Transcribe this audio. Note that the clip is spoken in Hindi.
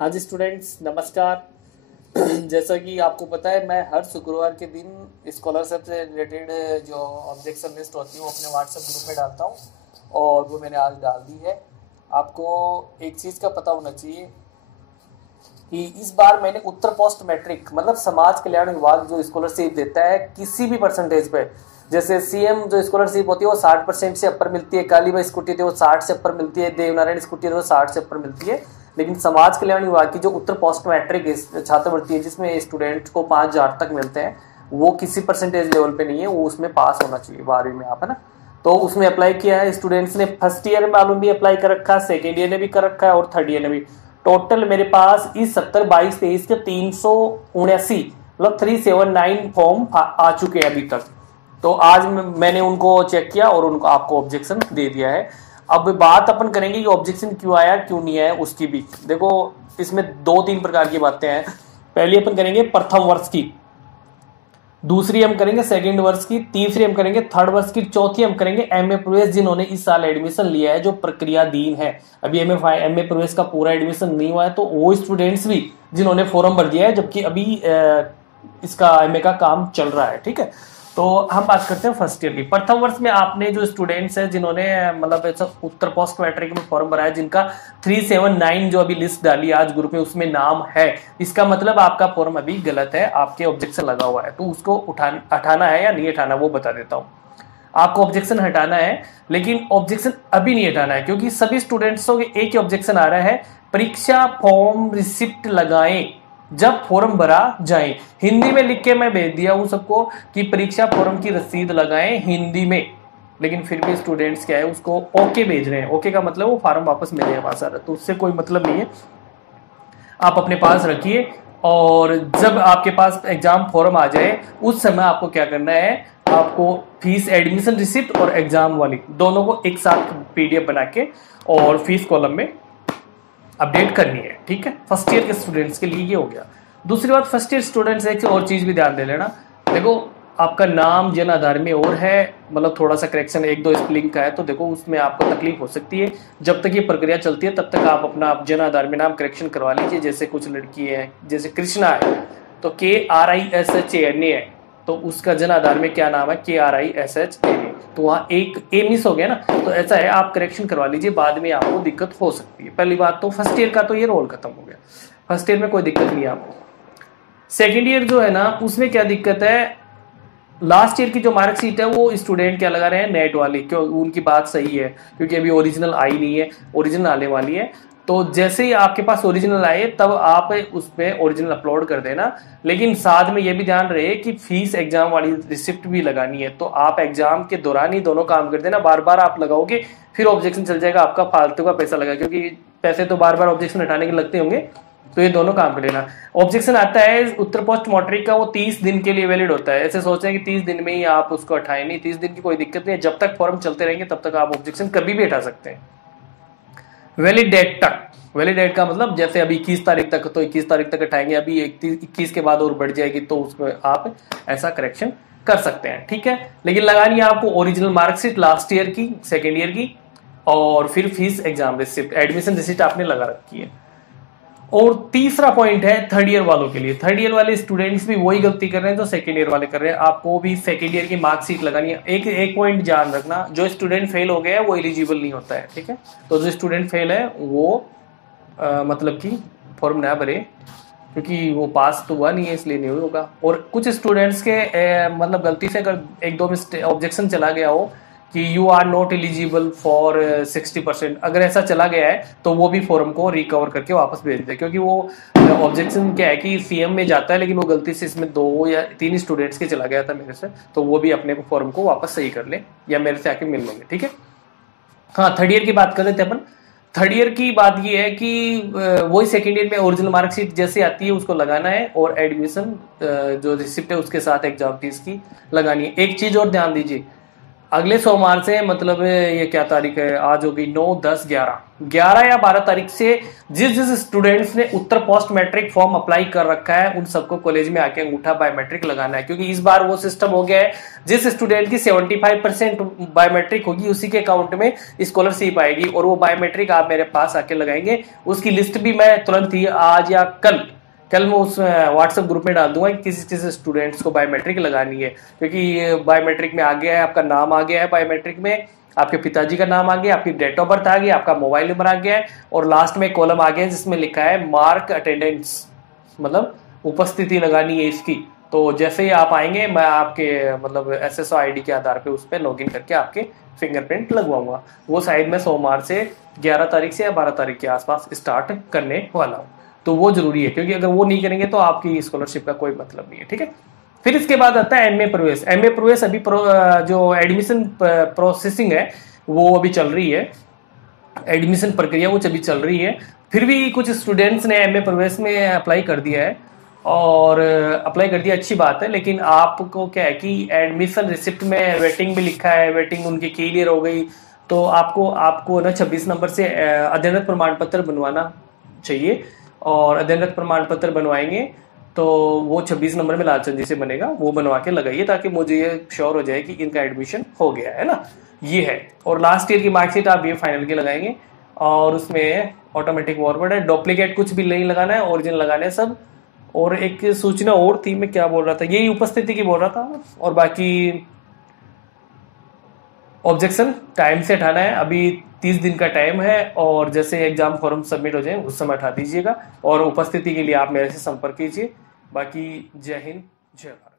हाँ जी स्टूडेंट्स, नमस्कार। जैसा कि आपको पता है, मैं हर शुक्रवार के दिन स्कॉलरशिप से रिलेटेड जो ऑब्जेक्शन लिस्ट होती है वो अपने व्हाट्सएप ग्रुप में डालता हूँ और वो मैंने आज डाल दी है। आपको एक चीज़ का पता होना चाहिए कि इस बार मैंने उत्तर पोस्ट मैट्रिक मतलब समाज कल्याण विभाग जो स्कॉलरशिप देता है किसी भी परसेंटेज पे, जैसे सीएम जो स्कॉलरशिप होती है वो 60% से ऊपर मिलती है, कालीबाई स्कूटी थी वो 60 से ऊपर मिलती है, देवनारायण स्कूटी थी वो 60 से ऊपर मिलती है। लेकिन समाज कल्याण विभाग की जो उत्तर पोस्ट मैट्रिक छात्रवृत्ति है जिसमें स्टूडेंट को 5,000 तक मिलते हैं, वो किसी परसेंटेज लेवल पे नहीं है, वो उसमें पास होना चाहिए 12वीं में आप, है ना। तो उसमें अप्लाई किया है स्टूडेंट्स ने। फर्स्ट ईयर में मालूम भी अप्लाई कर रखा है, सेकेंड ईयर ने भी कर रखा है और थर्ड ईयर ने भी। टोटल मेरे पास इस 70 22 23 के 379 मतलब 379 फॉर्म आ चुके हैं अभी तक। तो आज मैंने उनको चेक किया और उनको आपको ऑब्जेक्शन दे दिया है। अब बात अपन करेंगे कि ऑब्जेक्शन क्यों आया क्यों नहीं आया उसकी भी। देखो, इसमें 2-3 प्रकार की बातें हैं। पहली अपन करेंगे प्रथम वर्ष की, दूसरी हम करेंगे सेकंड वर्ष की, तीसरी हम करेंगे थर्ड वर्ष की, चौथी हम करेंगे एमए प्रवेश जिन्होंने इस साल एडमिशन लिया है जो प्रक्रियाधीन है। अभी एमए प्रवेश का पूरा एडमिशन नहीं हुआ है, तो वो स्टूडेंट्स भी जिन्होंने फॉर्म भर दिया है, जबकि अभी इसका एमए का काम चल रहा है। ठीक है, तो हम बात करते हैं फर्स्ट ईयर की। प्रथम वर्ष में आपने जो स्टूडेंट्स हैं जिन्होंने मतलब ऐसा उत्तर पोस्ट मैट्रिक में फॉर्म भरा है, जिनका 379 जो अभी लिस्ट डाली आज ग्रुप में उसमें नाम है, इसका मतलब आपका फॉर्म अभी गलत है, आपके ऑब्जेक्शन लगा हुआ है। तो उसको हटाना है या नहीं हटाना वो बता देता हूँ। आपको ऑब्जेक्शन हटाना है, लेकिन ऑब्जेक्शन अभी नहीं हटाना है क्योंकि सभी स्टूडेंट्सों के एक ही ऑब्जेक्शन आ रहा है, परीक्षा फॉर्म रिसिप्ट लगाएं जब फॉर्म भरा जाए। हिंदी में लिख के मैं भेज दिया हूं सबको कि परीक्षा फॉर्म की रसीद लगाएं हिंदी में, लेकिन फिर भी स्टूडेंट्स क्या है उसको ओके भेज रहे हैं। ओके का मतलब वो फॉर्म वापस मिले हमारे साथ, तो उससे कोई मतलब नहीं है। आप अपने पास रखिए और जब आपके पास एग्जाम फॉर्म आ जाए उस समय आपको क्या करना है, आपको फीस एडमिशन रिसिप्ट और एग्जाम वाली दोनों को एक साथ पीडीएफ बना के और फीस कॉलम में अपडेट करनी है। ठीक है, फर्स्ट ईयर के स्टूडेंट्स के लिए ये हो गया। दूसरी बात, फर्स्ट ईयर स्टूडेंट्स एक और चीज भी ध्यान दे लेना। देखो, आपका नाम जन आधार में और है, मतलब थोड़ा सा करेक्शन 1-2 स्पेलिंग का है, तो देखो उसमें आपको तकलीफ हो सकती है। जब तक ये प्रक्रिया चलती है तब तक आप अपना जन आधार में नाम करेक्शन करवा लीजिए। जैसे कुछ लड़की है, जैसे कृष्णा है तो KRISHANA है, तो उसका जन आधार में क्या नाम है, KRISHANA, तो वहाँ एक ए मिस हो गया ना। तो ऐसा है, आप करेक्शन करवा लीजिए, बाद में आपको दिक्कत हो सकती है। पहली बात तो फर्स्ट ईयर का तो ये रोल खत्म हो गया, फर्स्ट ईयर में कोई दिक्कत नहीं है आपको। सेकेंड ईयर जो है ना, उसमें क्या दिक्कत है, लास्ट ईयर की जो मार्कशीट है वो स्टूडेंट क्या लगा रहे हैं, नेट वाली। क्यों, उनकी बात सही है क्योंकि अभी ओरिजिनल आई नहीं है, ओरिजिनल आने वाली है। तो जैसे ही आपके पास ओरिजिनल आए तब आप उस पर ओरिजिनल अपलोड कर देना, लेकिन साथ में ये भी ध्यान रहे कि फीस एग्जाम वाली रिसिप्ट भी लगानी है। तो आप एग्जाम के दौरान ही दोनों काम कर देना। बार बार आप लगाओगे फिर ऑब्जेक्शन चल जाएगा, आपका फालतू का पैसा लगा, क्योंकि पैसे तो बार बार ऑब्जेक्शन हटाने के लगते होंगे। तो ये दोनों काम कर लेना। ऑब्जेक्शन आता है उत्तर पोस्ट मैट्रिक का, वो 30 दिन के लिए वैलिड होता है। ऐसे सोचते हैं कि 30 दिन में ही आप उसको हटाएं, नहीं, 30 दिन की कोई दिक्कत नहीं है। जब तक फॉर्म चलते रहेंगे तब तक आप ऑब्जेक्शन कभी भी हटा सकते हैं, वैलिड डेट तक। वैलिड डेट का मतलब जैसे अभी 21 तारीख तक, तो 21 तारीख तक हटाएंगे, अभी 21 के बाद और बढ़ जाएगी तो उसमें आप ऐसा करेक्शन कर सकते हैं। ठीक है, लेकिन लगानी है आपको ओरिजिनल मार्कशीट लास्ट ईयर की, सेकेंड ईयर की, और फिर fees exam receipt, admission receipt आपने लगा रखी है। और तीसरा पॉइंट है थर्ड ईयर वालों के लिए। थर्ड ईयर वाले स्टूडेंट्स भी वही गलती कर रहे हैं जो सेकेंड ईयर वाले कर रहे हैं, आपको भी सेकेंड ईयर की मार्कशीट लगानी है। एक पॉइंट ध्यान रखना, जो स्टूडेंट फेल हो गया है वो एलिजिबल नहीं होता है। ठीक है, तो जो स्टूडेंट फेल है वो मतलब कि फॉर्म ना भरे, क्योंकि वो पास तो हुआ नहीं है इसलिए नहीं होगा। और कुछ स्टूडेंट्स के मतलब गलती से अगर 1-2 में ऑब्जेक्शन चला गया हो कि you are not eligible for 60%, अगर ऐसा चला गया है तो वो भी फॉर्म को रिकवर करके वापस भेज दे, क्योंकि वो ऑब्जेक्शन क्या है कि सीएम में जाता है, लेकिन वो गलती से इसमें 2 या 3 स्टूडेंट्स के चला गया था मेरे से, तो वो भी अपने फॉर्म को वापस सही कर ले या मेरे से आके मिल लेंगे। ठीक है, हाँ, थर्ड ईयर की बात कर रहे थे अपन। थर्ड ईयर की बात ये है कि वही सेकेंड ईयर में ओरिजिनल मार्कशीट जैसे आती है उसको लगाना है, और एडमिशन जो रिसिप्ट है उसके साथ एग्जाम फीस की लगानी है। एक चीज और ध्यान दीजिए, अगले सोमवार से, मतलब ये क्या तारीख है, आज होगी 9, 10, 11 या 12 तारीख से जिस जिस स्टूडेंट्स ने उत्तर पोस्ट मैट्रिक फॉर्म अप्लाई कर रखा है उन सबको कॉलेज में आके अंगूठा बायोमेट्रिक लगाना है, क्योंकि इस बार वो सिस्टम हो गया है जिस स्टूडेंट की 75% बायोमेट्रिक होगी उसी के अकाउंट में स्कॉलरशिप आएगी, और वो बायोमेट्रिक आप मेरे पास आके लगाएंगे। उसकी लिस्ट भी मैं तुरंत ही आज या कल मैं उस व्हाट्सएप ग्रुप में डाल दूंगा कि किसी किसी स्टूडेंट्स को बायोमेट्रिक लगानी है, क्योंकि बायोमेट्रिक में आ गया है, आपका नाम आ गया है बायोमेट्रिक में, आपके पिताजी का नाम आ गया, आपकी डेट ऑफ बर्थ आ गई, आपका मोबाइल नंबर आ गया है, और लास्ट में कॉलम आ गया है जिसमें लिखा है मार्क अटेंडेंस, मतलब उपस्थिति लगानी है इसकी। तो जैसे ही आप आएंगे मैं आपके मतलब SSO ID के आधार पे उस पर लॉगिन करके आपके फिंगरप्रिंट लगवाऊंगा। वो शायद मैं सोमवार से 11 तारीख से या 12 तारीख के आसपास स्टार्ट करने वाला हूँ। तो वो जरूरी है, क्योंकि अगर वो नहीं करेंगे तो आपकी स्कॉलरशिप का कोई मतलब नहीं है, ठीक है। फिर इसके बाद आता है एमए प्रवेश। एमए प्रवेश अभी जो एडमिशन प्रोसेसिंग है वो अभी चल रही है, एडमिशन प्रक्रिया वो अभी चल रही है। फिर भी कुछ स्टूडेंट्स ने एमए प्रवेश में अप्लाई कर दिया है, और अप्लाई कर दिया, अच्छी बात है, लेकिन आपको क्या है कि एडमिशन रिसिप्ट में वेटिंग भी लिखा है, वेटिंग उनकी क्लियर हो गई, तो आपको ना 26 नंबर से अध्ययनरत प्रमाण पत्र बनवाना चाहिए, और अध्ययनरत प्रमाण पत्र बनवाएंगे तो वो 26 नंबर में लालचंद जी से बनेगा, वो बनवा के लगाइए ताकि मुझे ये श्योर हो जाए कि इनका एडमिशन हो गया है ना, ये है। और लास्ट ईयर की मार्कशीट आप ये फाइनल की लगाएंगे, और उसमें ऑटोमेटिक फॉरवर्ड है, डुप्लीकेट कुछ भी नहीं लगाना है, ओरिजिनल लगाने हैं सब। और एक सूचना और थी, मैं क्या बोल रहा था, यही उपस्थिति की बोल रहा था, और बाकी ऑब्जेक्शन टाइम से हटाना है, अभी 30 दिन का टाइम है, और जैसे एग्जाम फॉर्म सबमिट हो जाए उस समय हटा दीजिएगा, और उपस्थिति के लिए आप मेरे से संपर्क कीजिए। बाकी जय हिंद, जय भारत।